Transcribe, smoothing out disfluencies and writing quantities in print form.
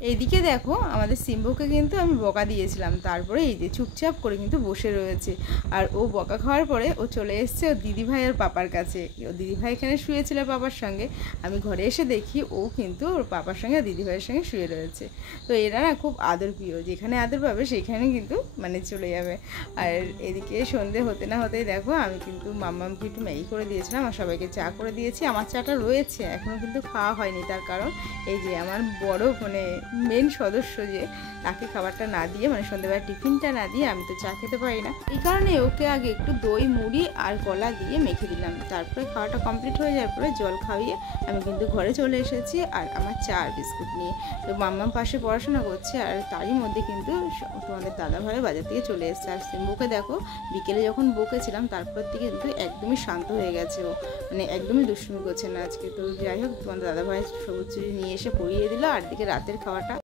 এইদিকে দেখো আমাদের সিম্বুকে কিন্তু আমি বকা দিয়েছিলাম, তারপরে এই যে চুপচাপ করে কিন্তু বসে রয়েছে। আর ও বকা খাওয়ার পরে ও চলে এসছে ও দিদিভাই আর পাপার কাছে। ও দিদিভাই এখানে শুয়েছিল পাপার সঙ্গে, আমি ঘরে এসে দেখি ও কিন্তু ওর পাপার সঙ্গে দিদিভাইয়ের সঙ্গে শুয়ে রয়েছে। তো এরা না খুব আদর প্রিয়, যেখানে আদর পাবে সেখানে কিন্তু মানে চলে যাবে। আর এদিকে সন্ধে হতে না হতেই দেখো আমি কিন্তু মাম্মামকে একটু ম্যাগি করে দিয়েছিলাম আর সবাইকে চা করে দিয়েছি। আমার চাটা রয়েছে এখনও কিন্তু খাওয়া হয়নি, তার কারণ এই যে আমার বড় মানে মেন সদস্য যে, তাকে খাবারটা না দিয়ে মানে সন্ধ্যেবেলা টিফিনটা না দিয়ে আমি তো চা খেতে পারি না, এই কারণে ওকে আগে একটু দই মুড়ি আর কলা দিয়ে মেখে দিলাম। তারপরে খাওয়াটা কমপ্লিট হয়ে যাওয়ার পরে জল খাইয়ে আমি কিন্তু ঘরে চলে এসেছি আর আমার চা আর বিস্কুট নিয়ে। তো মাম্মাম পাশে পড়াশোনা করছে আর তারই মধ্যে কিন্তু তোমাদের দাদাভাই বাজার থেকে চলে এসেছে। আর সিম্বুকে দেখো বিকেলে যখন বকেছিলাম তারপর থেকে কিন্তু একদমই শান্ত হয়ে গেছে, ও মানে একদমই দুষ্টুমি করছে না আজকে। তো যাই হোক তোমাদের দাদাভাই সবুজ চুরি নিয়ে এসে পরিয়ে দিল আর দিকে রাতের খাওয়াটা